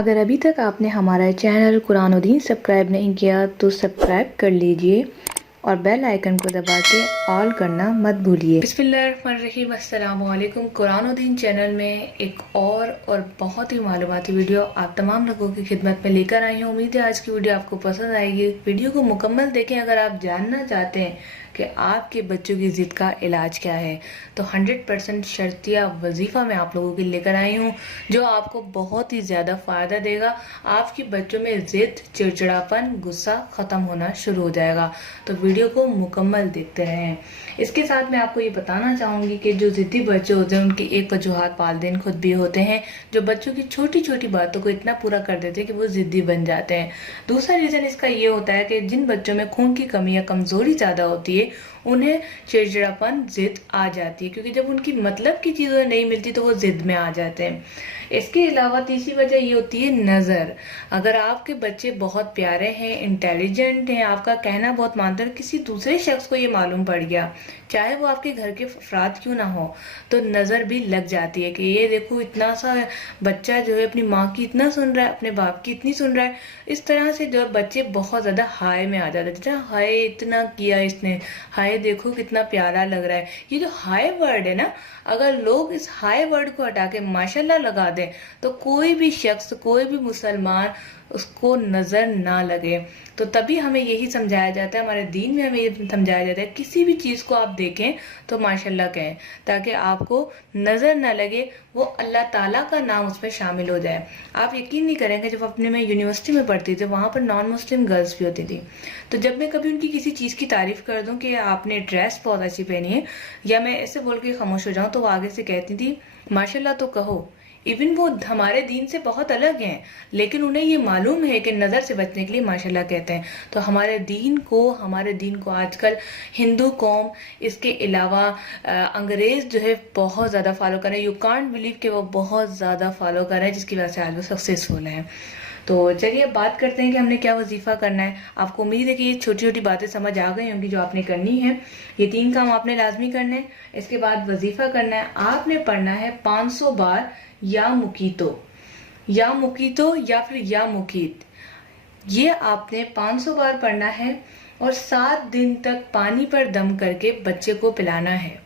अगर अभी तक आपने हमारा चैनल कुरान और दीन सब्सक्राइब नहीं किया तो सब्सक्राइब कर लीजिए और बेल आइकन को दबा के ऑल करना मत भूलिए। बिस्मिल्लाहिर्रहमानिर्रहीम। अस्सलाम वालेकुम। कुरान और दीन चैनल में एक और बहुत ही मालूमाती वीडियो आप तमाम लोगों की खिदमत में लेकर आई हूँ। उम्मीद है आज की वीडियो आपको पसंद आएगी। वीडियो को मुकम्मल देखें। अगर आप जानना चाहते हैं कि आपके बच्चों की ज़िद का इलाज क्या है तो 100% शर्तिया वजीफ़ा मैं आप लोगों के लेकर आई हूँ जो आपको बहुत ही ज़्यादा फ़ायदा देगा। आपके बच्चों में ज़िद, चिड़चिड़ापन, गुस्सा ख़त्म होना शुरू हो जाएगा। तो वीडियो को मुकम्मल देखते रहें। इसके साथ मैं आपको ये बताना चाहूँगी कि जो ज़िद्दी बच्चे होते हैं उनकी एक वजूहात वालिदैन खुद भी होते हैं जो बच्चों की छोटी छोटी बातों को इतना पूरा कर देते हैं कि वो ज़िद्दी बन जाते हैं। दूसरा रीज़न इसका ये होता है कि जिन बच्चों में खून की कमी या कमज़ोरी ज़्यादा होती है उन्हें चिड़चिड़ापन, ज़िद आ जाती है, क्योंकि जब उनकी मतलब की चीज़ें नहीं मिलती तो वो ज़िद में आ जाते हैं। इसके अलावा तीसरी वजह ये होती है नज़र। अगर आपके बच्चे बहुत प्यारे हैं, इंटेलिजेंट हैं, आपका कहना बहुत मानते हैं, किसी दूसरे शख्स को ये मालूम पड़ गया, चाहे वो आपके घर के अफराद क्यों ना हो, तो नज़र भी लग जाती है कि ये देखो इतना सा बच्चा जो है अपनी माँ की इतना सुन रहा है, अपने बाप की इतनी सुन रहा है। इस तरह से जो बच्चे बहुत ज़्यादा हाय में आ जाते हैं। जैसे हाय इतना किया इसने, हाय देखो कितना प्यारा लग रहा है। ये जो हाय वर्ड है ना, अगर लोग इस हाय वर्ड को हटा के माशाल्लाह लगा दें तो कोई भी शख्स, कोई भी मुसलमान उसको नज़र ना लगे। तो तभी हमें यही समझाया जाता है, हमारे दीन में हमें ये समझाया जाता है किसी भी चीज़ को आप देखें तो माशाल्लाह कहें ताकि आपको नज़र ना लगे, वो अल्लाह ताला का नाम उसमें शामिल हो जाए। आप यकीन नहीं करेंगे, जब अपने मैं यूनिवर्सिटी में पढ़ती थी वहाँ पर नॉन मुस्लिम गर्ल्स भी होती थी, तो जब मैं कभी उनकी किसी चीज़ की तारीफ़ कर दूँ कि आपने ड्रेस बहुत अच्छी पहनी है या मैं ऐसे बोल के खामोश हो जाऊँ तो वो आगे से कहती थी माशाल्लाह तो कहो। इवन वो हमारे दीन से बहुत अलग हैं लेकिन उन्हें ये मालूम है कि नज़र से बचने के लिए माशाल्लाह कहते हैं। तो हमारे दीन को आजकल हिंदू कौम, इसके अलावा अंग्रेज़ जो है बहुत ज़्यादा फॉलो कर रहे हैं। यू कांट बिलीव कि वो बहुत ज़्यादा फॉलो कर रहे हैं, जिसकी वजह से आज वो सक्सेसफुल हैं। तो चलिए बात करते हैं कि हमने क्या वजीफ़ा करना है। आपको उम्मीद है कि ये छोटी छोटी बातें समझ आ गई होंगी जो आपने करनी है। ये 3 काम आपने लाजमी करने हैं। इसके बाद वजीफ़ा करना है, आपने पढ़ना है 500 बार या मुकीतो या फिर या मुकीत। ये आपने 500 बार पढ़ना है और 7 दिन तक पानी पर दम करके बच्चे को पिलाना है।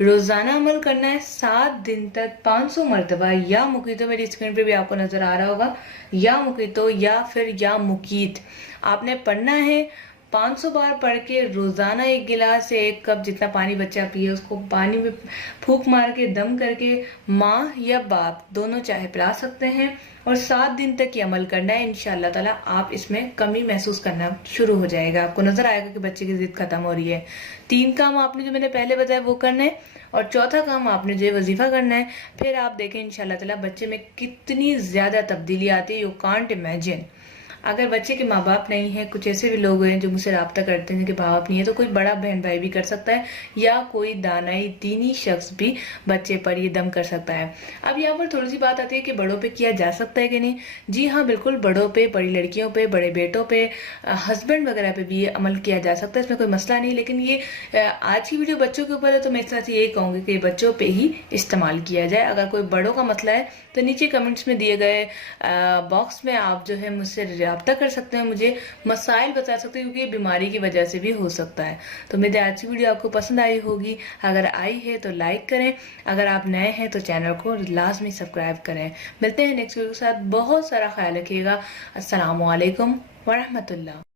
रोजाना अमल करना है 7 दिन तक 500 मरतबा या मुकीतो। मेरी स्क्रीन पे भी आपको नजर आ रहा होगा या मुकीतो या फिर या मुकीत आपने पढ़ना है। 500 बार पढ़ के रोजाना 1 गिलास से 1 कप जितना पानी बच्चा पिए उसको पानी में फूंक मार के दम करके माँ या बाप दोनों चाहे पिला सकते हैं और 7 दिन तक ये अमल करना है। इंशाअल्लाह ताला आप इसमें कमी महसूस करना शुरू हो जाएगा, आपको नजर आएगा कि बच्चे की जिद खत्म हो रही है। 3 काम आपने जो मैंने पहले बताया वो करना है और चौथा काम आपने जो वजीफा करना है। फिर आप देखें इंशाअल्लाह ताला बच्चे में कितनी ज्यादा तब्दीली आती है, यू कांट इमेजिन। अगर बच्चे के माँ बाप नहीं है, कुछ ऐसे भी लोग हैं जो मुझसे रब्ता करते हैं जिनके माँ बाप नहीं है, तो कोई बड़ा बहन भाई भी कर सकता है या कोई दानाई दीनी शख्स भी बच्चे पर ये दम कर सकता है। अब यहाँ पर थोड़ी सी बात आती है कि बड़ों पे किया जा सकता है कि नहीं। जी हाँ, बिल्कुल बड़ों पे, बड़ी लड़कियों पे, बड़े बेटों पे, हस्बैंड वगैरह पे भी ये अमल किया जा सकता है, इसमें कोई मसला नहीं। लेकिन ये आज की वीडियो बच्चों के ऊपर है तो मैं इस तरह से यही कहूँगी कि बच्चों पे ही इस्तेमाल किया जाए। अगर कोई बड़ों का मसला है तो नीचे कमेंट्स में दिए गए बॉक्स में आप जो है मुझसे रब्ता कर सकते हैं, मुझे मसाइल बता सकते हैं, क्योंकि ये बीमारी की वजह से भी हो सकता है। तो मेरी आज की वीडियो आपको पसंद आई होगी। अगर आई है तो लाइक करें, अगर आप नए हैं तो चैनल को लाजमी सब्सक्राइब करें। मिलते हैं नेक्स्ट वीडियो के साथ। बहुत सारा ख्याल रखिएगा। अस्सलाम वालेकुम वरहमतुल्लाह।